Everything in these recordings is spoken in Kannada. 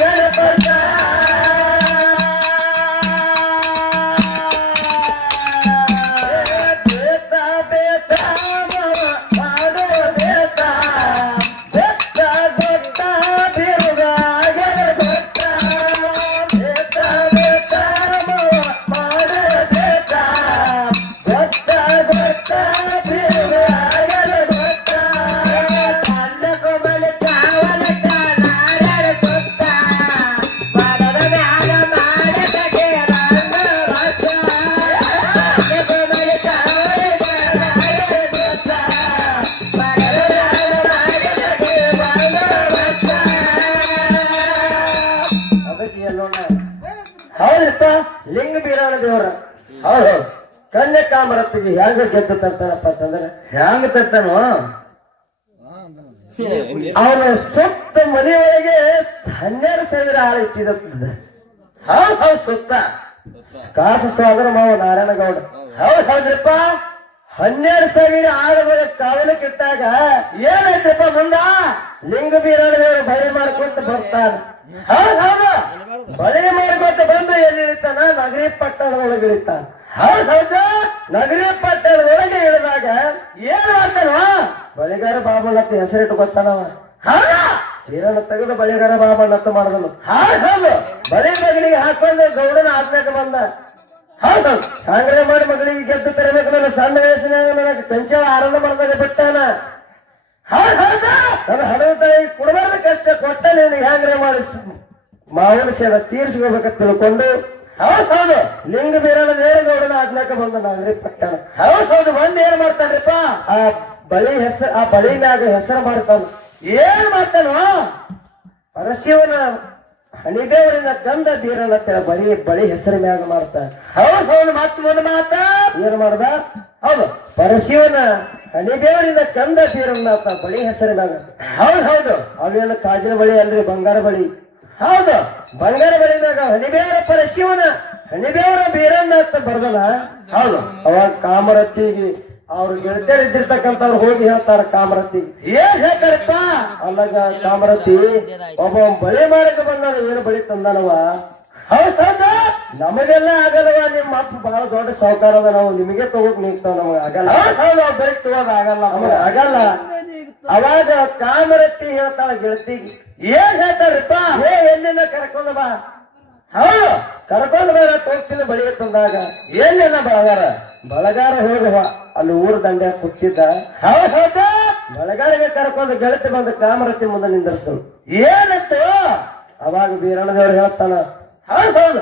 Stand up. ಕನ್ಯಕಾಮರತ್ತಿಗೆ ಹೆಂಗ ಗೆದ್ದು ತರ್ತಾನಪ್ಪ ಅಂತಂದ್ರೆ ಹೆಂಗ ತರ್ತಾನೋ? ಅವನ ಸುತ್ತ ಮನೆಯೊಳಗೆ ಹನ್ನೆರಡು ಸಾವಿರ ಆಳು ಇಟ್ಟಿದ ಹೌದ್ ಹೌದ್ ಸುತ್ತ. ಕಾಸ ಸಾಗರ ಮಾವ ನಾರಾಯಣಗೌಡ. ಹೌದ್ ಹೌದ್ರಪ್ಪ. ಹನ್ನೆರಡು ಸಾವಿರ ಆಳುಗಳ ಕಾವಲಕ್ಕೆ ಇಟ್ಟಾಗ ಏನಾಯ್ತಪ್ಪ ಮುಂದ? ಲಿಂಗ ಬೀರಾಣ ಬಳೆ ಮಾಡ್ಕೊಂತ ಬರ್ತಾನ ಹೌದ್. ಬಳಿ ಮಾಡ್ಕೊಂತ ಬಂದು ಎಲ್ಲಿ ಇಳಿತಾನ? ನಗರಿ ಪಟ್ಟಣದೊಳಗೆ ಇಳಿತಾನ. ಹೌದು ಹೌದು. ನಗರಿ ಪಟ್ಟಣದೊಳಗೆ ಇಳಿದಾಗ ಏನ್ ಮಾಡ್ತಾನ ಬಳಿಗಾರ ಬಾಬಣ್ಣತ್ತ ಹೆಸರಿಟ್ಟು ಗೊತ್ತಾನವ? ಹೌದಾ? ತೆಗೆದು ಬಳಿಗಾರ ಬಾಬಣ್ಣತ್ತ ಮಾಡಿದನು. ಹೌದ್ ಬಳಿ ಬಗಲಿಗೆ ಹಾಕೊಂಡು ಗೌಡನ ಆತ್ಮಕ ಬಂದ. ಹೌದು. ಕಾಂಗ್ರೆ ಮಾಡಿ ಮಗಳಿಗೆ ಗೆದ್ದು ತರಬೇಕು ನನ್ನ ಸಣ್ಣ ವಯಸ್ಸಿನಾಗ ನನಗೆ ಆರಂಭ ಮಾಡ್ದಾಗ ಬಿಟ್ಟಾನ? ಹೌದ್ ಹೌದು. ನನ್ನ ಹಣದ ತಾಯಿ ಕುಡಬಾರ್ದು ಕಷ್ಟ ಕೊಟ್ಟ ನೀನು ಹ್ಯಾಂಗ್ರೆ ಮಾಡಿ ಮಾವನ ಸೇವೆ ತೀರ್ಸ್ಕೋಬೇಕಂತ ತಿಳ್ಕೊಂಡು ಹೌದೌದು ಹೌದು. ಲಿಂಗ ಬೀರಣ ದೇವಗೌಡನ ಆಜ್ಞಾಕ ಬಂದ ನಾಗರಿ ಪಟ್ಟಣ. ಹೌದ್ ಹೌದು. ಬಂದ್ ಏನ್ ಮಾಡ್ತಾನ್ರಿಪ್ಪ? ಆ ಬಳಿ ಹೆಸರು ಆ ಬಳಿ ಮ್ಯಾಗ ಹೆಸರು ಮಾಡ್ತಾನ. ಏನ್ ಮಾಡ್ತಾನ? ಪರಶಿವನ ಹಣಿದೇವರಿಂದ ಗಂಧ ಬೀರಣ ಬಳಿ ಬಳಿ ಹೆಸರು ಮ್ಯಾಗ ಮಾಡ್ತ. ಹೌದು ಹೌದು ಮತ್ ಮಾತ. ಏನ್ ಮಾಡ್ದ? ಹೌದು. ಪರಶಿವನ ಅಣಿಬೇವರಿನ ಗಂಧ ಬೀರಣ್ಣ ಬಳಿ ಹೆಸರು ಮ್ಯಾಗ ಹೌದು ಹೌದು. ಅವೇನು ಕಾಜಿನ ಬಳಿ ಅಲ್ರಿ, ಬಂಗಾರ ಬಳಿ. ಹೌದು. ಬಂಗಾರ ಬಳಿದಾಗ ಹಣಿಬೇವರ ಪರಶಿವನ ಹಣಿಬೇವರ ಬೀರಣ್ಣ ಅಂತ ಬರ್ದಲ್ಲ. ಹೌದು. ಅವಾಗ ಕಾಮರತ್ತಿಗೆ ಅವ್ರು ಗೆಳತಿಯರ್ ಇದ್ದಿರ್ತಕ್ಕಂಥವ್ರು ಹೋಗಿ ಹೇಳ್ತಾರ ಕಾಮರತ್ತಿಗೆ ಏನ್ ಹೇಳ್ತಾರಪ್ಪ? ಅಲ್ಲಾಗ ಕಾಮರತಿ ಒಬ್ಬ ಬಳಿ ಮಾಡಕ್ಕೆ ಬಂದಾನ ಏನು ಬಳಿ ತಂದಾನವ? ಹೌದ ನಮಗೆಲ್ಲ ಆಗಲ್ಲವ ನಿಮ್ಮ ಅಪ್ಪ ಬಹಳ ದೊಡ್ಡ ಅದ ನಾವು ನಿಮಗೆ ತಗೋಕ್ ನಿಂತಾವ ನಮಗೆ ಆಗಲ್ಲ. ಹೌದು ಬಳಿ ತಗೋದ್ ಆಗಲ್ಲ. ನಮಗೆ ಆಗಲ್ಲ. ಅವಾಗ ಕಾಮರತಿ ಹೇಳ್ತಾಳ ಗೆಳತಿ ಏನ್ ಹೇಳ್ತಾರಪ್ಪ ಏ ಎಲ್ಲಿಂದ ಕರ್ಕೊಂಡ ಬಾ? ಹೌದು ಕರ್ಕೊಂಡ್ ಬೇಡ ತೋರ್ತಿನ ಬಳಿ ತಂದಾಗ. ಎಲ್ಲಿನ ಬಳಗಾರ? ಬಳಗಾರ ಹೋಗುವ. ಅಲ್ಲಿ ಊರ ದಂಡೆ ಕೂತಿದ್ದ. ಹೌದು ಬಳಗಾರಿಗೆ ಕರ್ಕೊಂಡು ಗೆಳತಿ ಬಂದು ಕಾಮರತಿ ಮುಂದೆ ನಿಂದರ್ಸು. ಏನಿತ್ತು ಅವಾಗ ಬೀರಣದೇವ್ರು ಹೇಳ್ತಾನ ಹೌದ್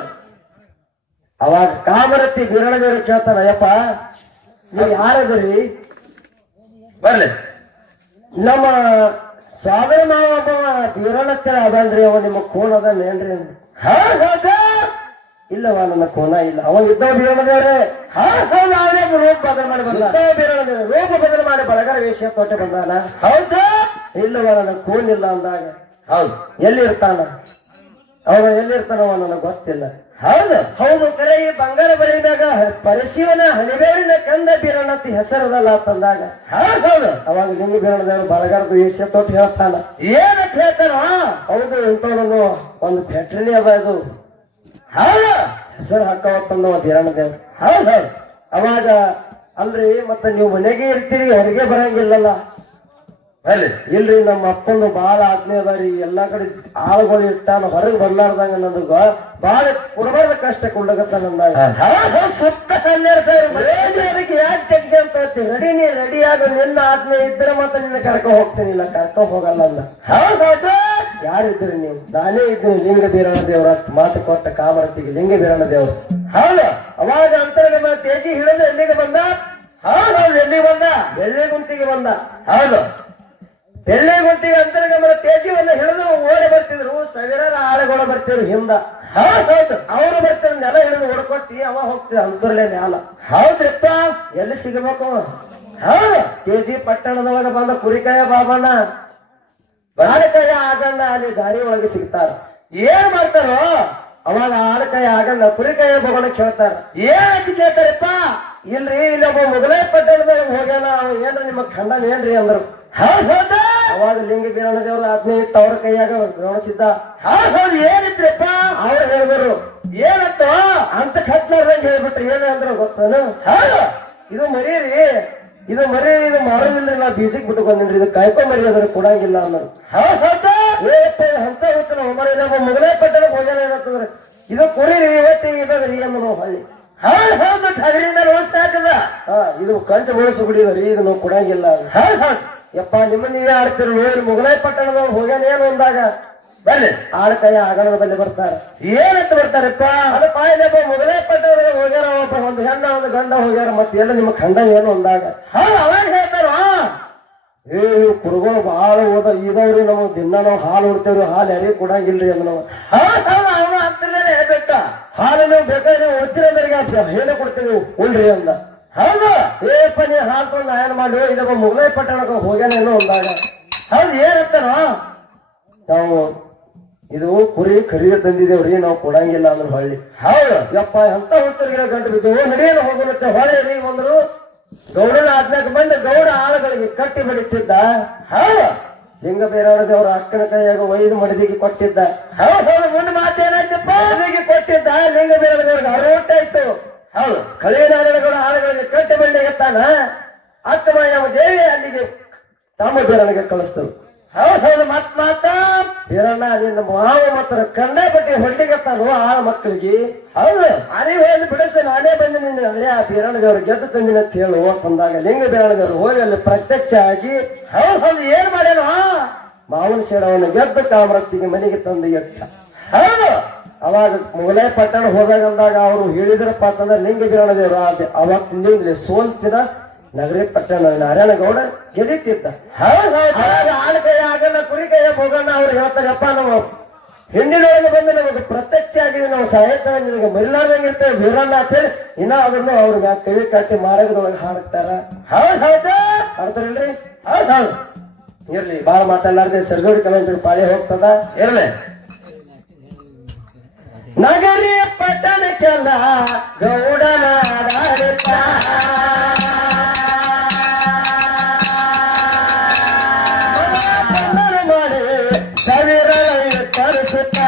ಅವಾಗ ಕಾಮರತಿ ಬೀರಣದೇವ್ರು ಕೇಳ್ತಾನ ಅಯ್ಯಪ್ಪ ನೀವು ಯಾರದ್ರಿ? ಬರ್ಲಿ. ನಮ್ಮ ಸಾದರ ಮಾವ ಬೀರಣ್ಣ ಅದನ್ರಿ ಅವ ನಿಮ್ಮ ಕೋನ್ ಅದನ್ನೇನ್ರಿ ಹಾ ಹೌದು. ಇಲ್ಲವ ನನ್ನ ಕೋನ? ಇಲ್ಲ. ಅವ ಯುದ್ಧ ಬೀರಣದೇವ್ರೆ ಅವನೇ ರೂಪ ಬದಲು ಮಾಡಿ ಬಂದ ಇದ್ದ ಬೀರಣ್ಣದೇವ್ರೆ ರೂಪ ಬದಲು ಮಾಡಿ ಬಳಗರ ವೇಷ ತೊಟ್ಟೆ ಬಂದಾನ. ಹೌದು. ಇಲ್ಲವಾ ನನ್ನ ಕೋನ್ ಇಲ್ಲ ಅಂದಾಗ. ಹೌದು. ಎಲ್ಲಿ ಇರ್ತಾನ ಅವ ಎಲ್ಲಿರ್ತಾನವ ನನಗೆ ಗೊತ್ತಿಲ್ಲ. ಹೌದು. ಹೌದು ಕರೆ ಈ ಬಂಗಾರ ಬಳಿದಾಗ ಪರಶಿವನ ಹಣಿಬೇರಿನ ಕಂದ ಬೀರಣತಿ ಹೆಸರದಲ್ಲ ತಂದಾಗ ಹೌದು. ಅವಾಗ ನಿಮ್ಮ ಬೀರಣ್ಣದೇವರು ಬಲಗಾರದ ವೇಷ ತೊಟ್ಟು ಹೇಳ್ತಾನ. ಏನಕ್ಕೆ ಹೇಳ್ತಾನ? ಹೌದು ಇಂಥವನು ಒಂದು ಫ್ಯಾಕ್ಟ್ರಿನೇ ಅದ ಇದು. ಹೌದು. ಹೆಸರು ಹಾಕವತ್ತಂದವ ಬೀರಣ್ಣದೇವ್ ಹೌದು ಹೌದು. ಅವಾಗ ಅಲ್ರಿ ಮತ್ತೆ ನೀವು ಮನೆಗೆ ಇರ್ತೀರಿ ಹೊರಗೆ ಬರಂಗಿಲ್ಲಲ್ಲ. ಅಲ್ಲಿ? ಇಲ್ರಿ ನಮ್ಮ ಅಪ್ಪಂದು ಬಾಳ ಆಜ್ಞೆ ಅದಾರಿ ಎಲ್ಲಾ ಕಡೆ ಆಳುಗಳು ಇಟ್ಟಾನ ಹೊರಗೆ ಬರ್ಲಾರ್ದಂಗ ನನಗ ಬಾಳ ಕೊಡಬಾರ್ದ ಕಷ್ಟ ಕೊಂಡಗತ್ತ ನನ್ನ ಸುತ್ತ. ಅದಕ್ಕೆ ಯಾಕೆ ಟೆನ್ಷನ್ ತಗೋತಿ ರೆಡಿ ನೀ ರೆಡಿ ಆಗೋ. ನಿನ್ನ ಆಜ್ಞೆ ಇದ್ರೆ ಮತ್ತೆ ನಿನ್ನ ಕರ್ಕ ಹೋಗ್ತೀನಿ. ಇಲ್ಲ ಕರ್ಕ ಹೋಗಲ್ಲ ಅಂದ. ಹೌದೌದು. ಯಾರಿದ್ರಿ ನೀವು? ನಾನೇ ಇದ್ದೀನಿ. ಲಿಂಗ ಬೀರಣ ದೇವ್ರ ಮಾತು ಕೊಟ್ಟ ಕಾಮರತಿಗೆ ಲಿಂಗ ಬೀರಣ ದೇವ್ರು. ಹೌದು. ಅವಾಗ ಅಂತರ್ಗಮ ತೇಜಿ ಹಿಡಿದು ಎಲ್ಲಿಗೆ ಬಂದ? ಹೌದೌದು ಎಲ್ಲಿ ಬಂದ? ಎಲ್ಲಿ ಗುಂತಿಗೆ ಬಂದ. ಹೌದು. ಬೆಳ್ಳಿ ಗೊತ್ತಿಗೆ ಅಂತರ್ಗಮನ ತೇಜವನ್ನು ಹಿಡಿದು ಓಡಿ ಬರ್ತಿದ್ರು ಸಾವಿರಾರು ಆಳುಗಳು ಬರ್ತಿದ್ರು ಹಿಂದ. ಹೌದು ಅವರು ಬರ್ತಾರೆ ನೆಲ ಹಿಡಿದು ಹೊಡ್ಕೊತಿ ಅವ ಹೋಗ್ತಿದ್ರು ಅಂತರ್ಲೆ ಮ್ಯಾಲ. ಹೌದ್ರಿಪ್ಪ. ಎಲ್ಲಿ ಸಿಗಬೇಕು? ಹೌದು. ತೇಜಿ ಪಟ್ಟಣದೊಳಗೆ ಬಂದ ಕುರಿಕಾಯ ಬಾಬಣ್ಣ. ಬಾಳಕಾಯ ಆಗಣ್ಣ ಅಲ್ಲಿ ದಾರಿ ಒಳಗೆ ಸಿಗ್ತಾರ. ಏನ್ ಮಾಡ್ತಾರೋ? ಅವಾಗ ಆಳುಕಾಯ ಆಗಣ್ಣ ಕುರಿಕಾಯ ಬಾಬಣ್ಣ ಕೇಳ್ತಾರ. ಏನಂತ ಕೇಳ್ತಾರಪ್ಪ? ಇಲ್ರಿ ಇಲ್ಲೊಬ್ಬ ಮೊದಲೇ ಪಟ್ಟಣದಾಗ ಹೋಗ್ಯಾನ ಏನ್ರಿ ನಿಮ್ಮ ಖಂಡನ ಏನ್ರಿ ಅಂದ್ರು. ಹೌದ್ ಹೌದು. ಅವಾಗ ಲಿಂಗ ಕಿರಣ ದೇವ್ರ ಆಜ್ಞೆ ಇತ್ತು ಅವ್ರ ಕೈಯಾಗ ಗಮನಿಸಿದ್ದ ಹೌದ್ ಹೌದು ಏನಿದ್ರಪ್ಪ? ಅವ್ರು ಹೇಳಿದ್ರು ಏನಂತ ಅಂತ ಕಟ್ಲಾರ್ದಂಗೆ ಹೇಳ್ಬಿಟ್ರಿ. ಏನ ಅಂದ್ರ ಗೊತ್ತೇನು? ಹೌದು ಇದು ಮರೀರಿ. ಇದು ಮರಿ ಇದು ಮಾರೋದಿಲ್ರಿ. ನಾ ಬೀಜಕ್ ಬಿಟ್ಟು ಬಂದಿನ್ರಿ ಇದು ಕಾಯ್ಕೊ ಮರಿ ಅದ್ರ ಕೊಡಂಗಿಲ್ಲ ಅನ್ನೋದು ಏಪ್ಪ ಹುಚ್ಚನ ಮರಿ ಇನ್ನೊಬ್ಬ ಮೊದಲೇ ಪಟ್ಟಣಕ್ಕೆ ಭೋಜನ ಏನಂತಂದ್ರೆ ಇದು ಕುರಿರಿ ಇವತ್ತೇ ಇದ್ರಿ ಅನ್ನೋ ನಾವು ಹಳ್ಳಿ. ಹೌದು ಹೌದು ಅದರಿಂದ ಹಾ ಇದು ಕಂಚ ಬಳಸಿ ಬಿಡಿದ್ರಿ ಇದು ನಾವು ಕೊಡಂಗಿಲ್ಲ ಹೌದ್ ಹೌದ್ ಯಪ್ಪ, ನಿಮ್ಮ ನೀವೇ ಆಡ್ತಿರು ಏನು ಮುಗಲೈ ಪಟ್ಟಣದ ಹೋಗ್ಯಾನ ಏನು ಅಂದಾಗ? ಬನ್ನಿ ಆಳ ಕೈ ಆಗಣದ ಬಲ್ಲಿ ಬರ್ತಾರ. ಏನಂತ ಬರ್ತಾರಪ್ಪ? ಅದು ಪಾಯಿಲೆಪ್ಪ ಮೊಗಲೈ ಪಟ್ಟಣದಾಗ ಹೋಗ್ಯಾರ ಒಬ್ಬ ಒಂದು ಹೆಣ್ಣ, ಒಂದು ಗಂಡ ಹೋಗ್ಯಾರ, ಮತ್ತೆ ಎಲ್ಲ ನಿಮ್ಮ ಖಂಡ ಏನು ಅಂದಾಗ? ಹೌದು, ಅವಾಗ ಹೇಳ್ತಾರೋ. ಏ ಇವ್ ಕುರುಗಳು ಬಹಳ ಓದ ಇದವ್ರಿ ನಾವು ದಿನ ನಾವು ಹಾಲು ಹೊಡ್ತೇವ್ರಿ ಹಾಲು ಯಾರಿಗೆ ಕೊಡಂಗಿಲ್ರಿ ಅಂದ್ರೆ ನಾವು ಹೌದ್, ಅವನು ಅಂತಲೇ ಹೇಳ್ಬೇಕ? ಹಾಲು ನೀವು ಬೇಕಾದ್ರೆ ನೀವು ಉಚ್ಚಿರಂದರಿಗೆ ಹೇಳಿ ಕೊಡ್ತೀವಿ ಉಳ್ರಿ ಅಂದ. ಹೌದು. ಏಪ್ಪ ನೀ ಹಾಲ್ ತಂದು ಏನ್ ಮಾಡಿ ಇದಪ್ಪ ಮುಗಲೈ ಪಟ್ಟಣಕ್ಕೆ ಹೋಗ್ಯಾನೇನೋ ಅಂದಾಗ. ಹೌದು ಏನಂತಾರ ನಾವು ಇದು ಕುರಿ ಖರೀದಿ ತಂದಿದ್ದೇವ್ರಿ ನಾವು ಕೊಡಂಗಿಲ್ಲ ಅಂದ್ರೆ ಹೊಳ್ಳಿ. ಹೌದು. ಯಪ್ಪ ಎಂತ ಹುಚ್ಚರಿಗೆ ಗಂಟು ಬಿದ್ದು ನಡೆಯಲು ಹೋಗುತ್ತೆ ಹೊಳೆ ನೀ ಬಂದ್ರು? ಗೌಡನ ಆಜ್ಞಾಕ ಬಂದ ಗೌಡ ಆಳುಗಳಿಗೆ ಕಟ್ಟಿ ಬಡಿತಿದ್ದ. ಹೌದು. ಲಿಂಗ ಬೇರಾಳ ದೇವರ ಅಕ್ಕನ ಕೈಯಾಗ ಒಯ್ದು ಮಡದಿಗೆ ಕೊಟ್ಟಿದ್ದ. ಹೌದು ಹೌದು ಮುಂದೆ ಮಾತೇನಾಯ್ತಪ್ಪ? ಕೊಟ್ಟಿದ್ದ ಲಿಂಗ ಬೇರಾಳ ದೇವ್ರಿಗೆ ಅರೋಟ ಆಯ್ತು. ಹೌದು. ಕಳಿನಾರಾಯಣಗಳ ಆಳುಗಳಿಗೆ ಕಟ್ಟಿ ಆತ್ಮ ಯಾವ ದೇವಿ ಅಲ್ಲಿಗೆ ತಮ್ಮ ಬೇರನಿಗೆ ಕಳಿಸ್ತರು. ಹೌದು ಹೌದು, ಮತ್, ಮಾತ. ಬೇರಣ್ಣ ನಮ್ಮ ಮಾವ ಮಾತ್ರ ಕಂಡ ಬಟ್ಟಿ ಹೊಡ್ಲಿಗತ್ತಾನು ಆಳ ಮಕ್ಕಳಿಗೆ. ಹೌದು. ಅದೇ ಹೋಗಿ ಬಿಡಿಸಿ, ನಾನೇ ಬಂದು ನಿನ್ನ ಹಳೆ ಆ ಬೇರಣದವ್ರು ಗೆದ್ದು ತಂದಿನ ಅಂತ ಹೇಳು. ಅಂತಂದಾಗ ಲಿಂಗ ಬೇರಣದವ್ರು ಹೋಗಿ ಅಲ್ಲಿ ಪ್ರತ್ಯಕ್ಷ ಆಗಿ, ಹೌದು ಹೌದು, ಏನ್ ಮಾಡ್ಯಾನ? ಮಾವನ ಸೇಡವನ್ನು ಗೆದ್ದು ಕಾಮರತ್ತಿಗೆ ಮನೆಗೆ ತಂದು ಇಟ್ಟ ಹೌದು. ಅವಾಗ ಮೊಗಲೈ ಪಟ್ಟಣ ಹೋದಾಗ ಅಂದಾಗ ಅವರು ಹೇಳಿದ್ರಪ್ಪ ಅಂತಂದ್ರೆ ಲಿಂಗ ದೇವರು ಅವಾಗ ತಿಂದಿದ್ಲಿ ಸೋಲ್ತಿನ ನಗರಿ ಪಟ್ಟಣ ನಾರಾಯಣ ಗೌಡ ಗೆದಿತ್ತಿದ್ದ. ಹೌದು ಹೌದು ಅವಾಗ ಆಳ ಕೈ ಆಗಲ್ಲ ಕುರಿ ಕೈಯ ಹೋಗೋಣ ಅವ್ರು ಹೇಳ್ತಾರಪ್ಪ ನಾವು. ಹಿಂದಿನೊಳಗೆ ಬಂದು ನಮಗೆ ಪ್ರತ್ಯಕ್ಷ ಆಗಿದೆ ನಾವು ಸಾಹಿತ್ಯ ನಿಮಗೆ ಮರಿಲಾರ್ದಂಗೆ ಇರ್ತೇವೆ ಅಂತ ಹೇಳಿ ಇನ್ನ ಅದನ್ನು ಅವ್ರ ಮ್ಯಾಗ ಕೈ ಕಟ್ಟಿ ಮಾರ್ಗದೊಳಗೆ ಹಾಡ್ತಾರ. ಹೌದು ಹೌದು. ಹಾಡ್ತಾರಿಲ್ರಿ? ಹೌದು ಹೌದು. ಇರ್ಲಿ ಬಾಳ ಮಾತಾಡ್ಲಾರ್ದೆ ಸರ್ಜೋಡಿ ಕೆಲವೊಂದು ಪಾಳಿ ಹೋಗ್ತದ? ಇರ್ಲಿ. ನಗರಿ ಪಟ್ಟಣಕ್ಕೆಲ್ಲ ಗೌಡನಾಡಳಿತ ಮನ ಮಾಡಿ ಸಾವಿರ ತರಿಸುತ್ತ.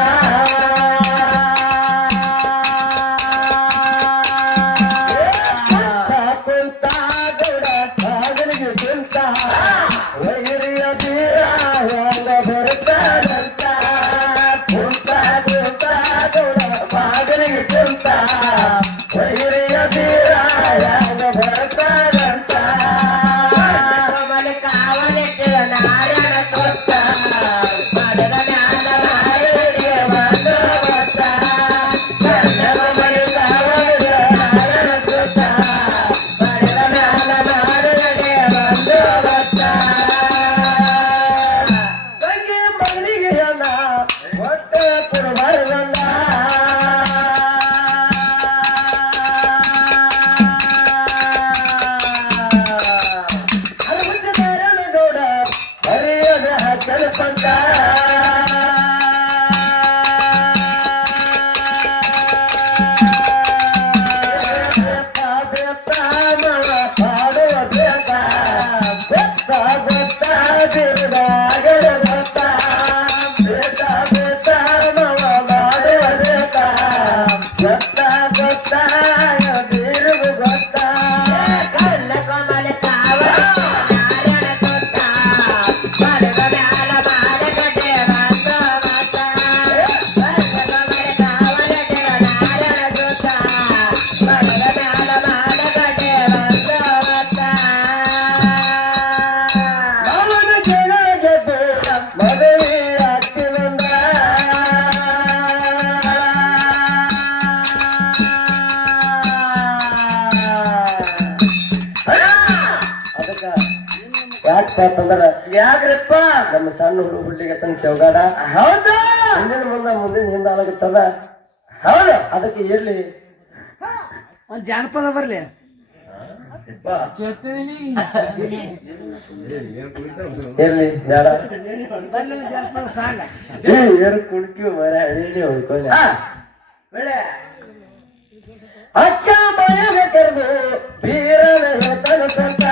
ಆಗ್ತಂದ್ರ ಯಾಕ್ರಪ್ಪ? ನಮ್ಮ ಸಣ್ಣ ಹುಡುಗ ಹುಡ್ಲಿಗೆ ತಂಗ ಚೌಗಾಡ. ಹೌದಾ? ಮುಂದಿನ ಮುಂದ ಮುಂದಿನ ಹಿಂದ ಆಗತ್ತದ ಹೌದು. ಅದಕ್ಕೆ ಇರ್ಲಿ. ಒಂದ್ ಜಾನಪದ ಬರ್ಲಿ. ಇರ್ಲಿ ಬೇಡ. ಜಾನಪದ ಸಾಂಗ್. ಏರ್ ಅಕ್ಕ ಭಯ ಕರೆದು ಬೀರನ ತನಸಂತ.